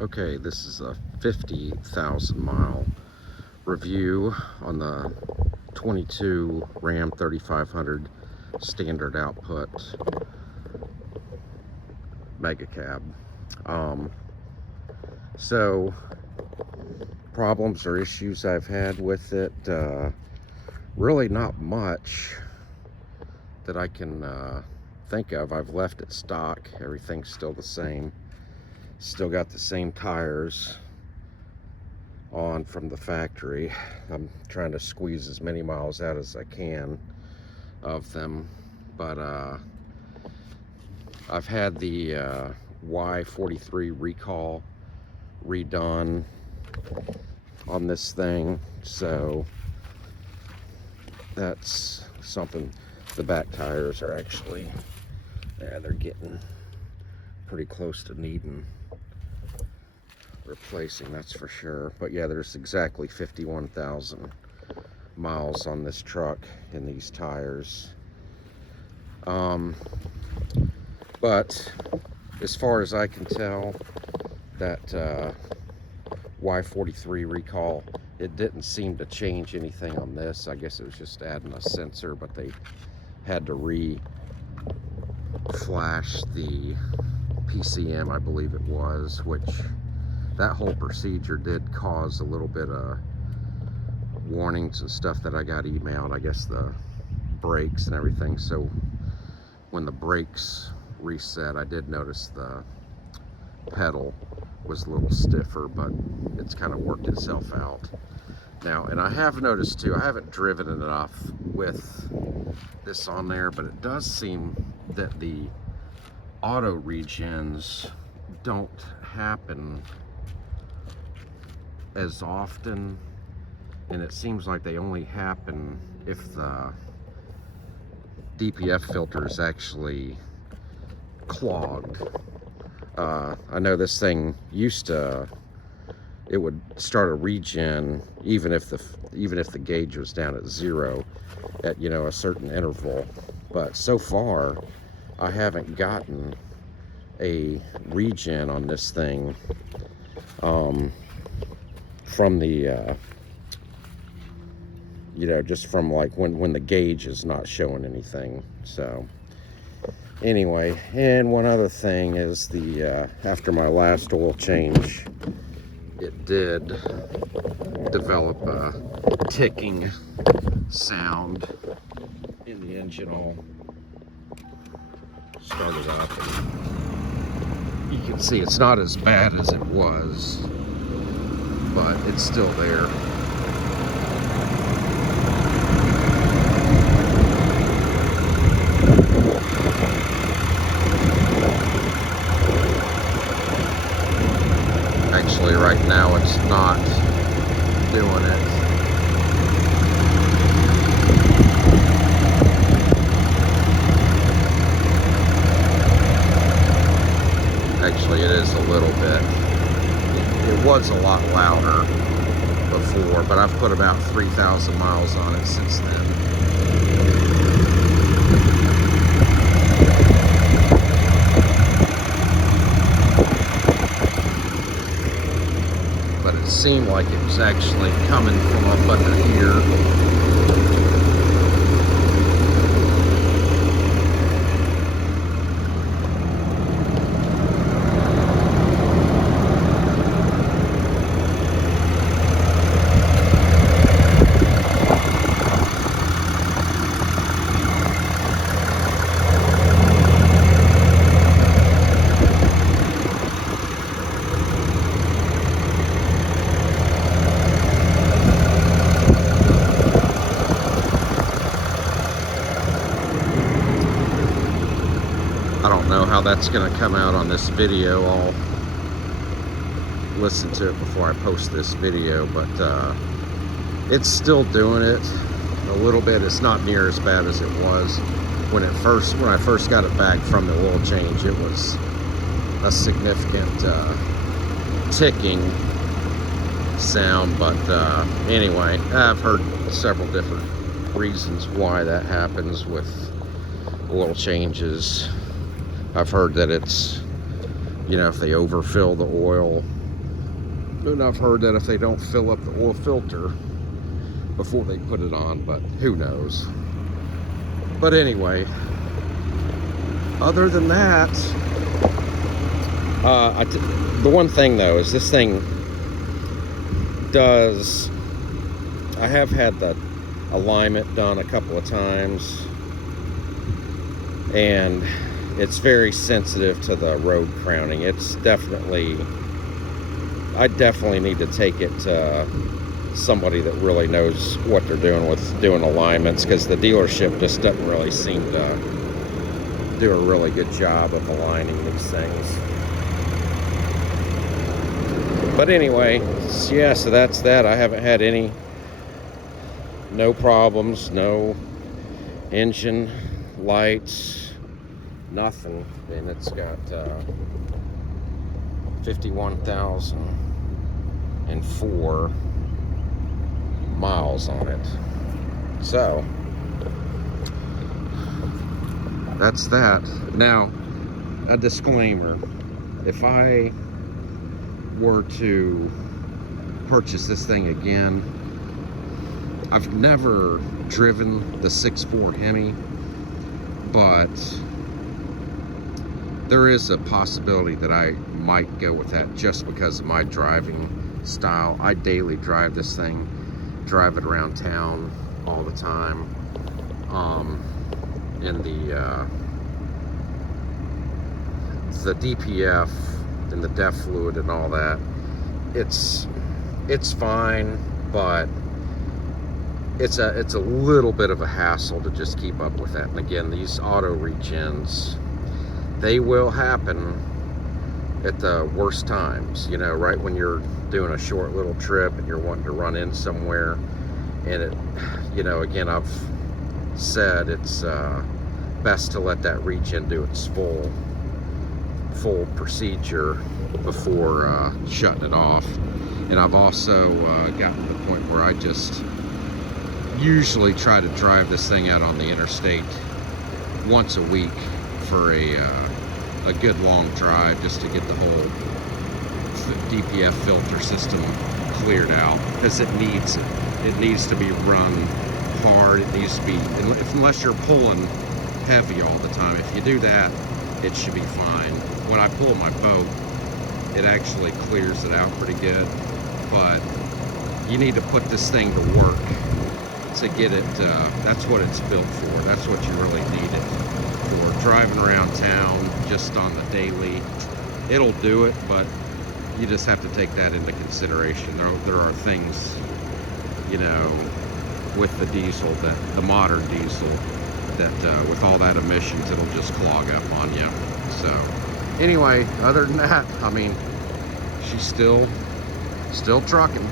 Okay, this is a 50,000 mile review on the 22 Ram 3500 standard output mega cab. So problems or issues I've had with it, really not much that I can think of. I've left it stock. Everything's still the same. Still got the same tires on from the factory. I'm trying to squeeze as many miles out as I can of them, but I've had the Y43 recall redone on this thing, so that's something. The back tires are actually, yeah, they're getting pretty close to needing replacing, that's for sure. But yeah, there's exactly 51,000 miles on this truck in these tires. But as far as I can tell, that Y43 recall, it didn't seem to change anything on this. I guess it was just adding a sensor, but they had to re-flash the PCM, I believe it was, which that whole procedure did cause a little bit of warnings and stuff that I got emailed. I guess the brakes and everything. So when the brakes reset, I did notice the pedal was a little stiffer, but it's kind of worked itself out now. And I have noticed too, I haven't driven enough with this on there, but it does seem that the auto regens don't happen as often, and it seems like they only happen if the DPF filter is actually clogged. I know this thing used to, it would start a regen even if the gauge was down at 0 at, you know, a certain interval. But so far I haven't gotten a regen on this thing from the you know, just from like when the gauge is not showing anything. So anyway, and one other thing is the after my last oil change, it did develop a ticking sound in the engine. I'll start it up, and you can see it's not as bad as it was, but it's still there. Actually, right now it's not doing it. Actually, it is a little bit. It was a lot louder before, but I've put about 3,000 miles on it since then. But it seemed like it was actually coming from up under here. I don't know how that's going to come out on this video. I'll listen to it before I post this video, but it's still doing it a little bit. It's not near as bad as it was when I first got it back from the oil change. It was a significant ticking sound, but anyway, I've heard several different reasons why that happens with oil changes. I've heard that it's, you know, if they overfill the oil And I've heard that if they don't fill up the oil filter before they put it on, but who knows. But anyway, other than that, the one thing though is this thing does, I have had the alignment done a couple of times, and it's very sensitive to the road crowning. It's definitely, I definitely need to take it to somebody that really knows what they're doing with doing alignments, because the dealership just doesn't really seem to do a really good job of aligning these things. But anyway, yeah, so that's that. I haven't had no problems, no engine lights, nothing. And it's got 51,004 miles on it. So that's that. Now, a disclaimer: if I were to purchase this thing again, I've never driven the 6.4 Hemi, but there is a possibility that I might go with that just because of my driving style. I daily drive this thing, drive it around town all the time. In the DPF and the DEF fluid and all that, it's fine, but it's a little bit of a hassle to just keep up with that. And again, these auto regens, they will happen at the worst times, you know, right when you're doing a short little trip and you're wanting to run in somewhere. And it, you know, again, I've said it's best to let that regen do its full procedure before shutting it off. And I've also gotten to the point where I just usually try to drive this thing out on the interstate once a week for a good long drive, just to get the whole DPF filter system cleared out, because it needs to be run hard. It needs to be, unless you're pulling heavy all the time. If you do that, it should be fine. When I pull my boat, it actually clears it out pretty good, but you need to put this thing to work to get it, that's what it's built for. That's what you really need it for. Driving around town just on the daily, it'll do it, but you just have to take that into consideration. There are things, you know, with the diesel, that the modern diesel, that with all that emissions, it'll just clog up on you. So anyway, other than that, I mean, she's still trucking.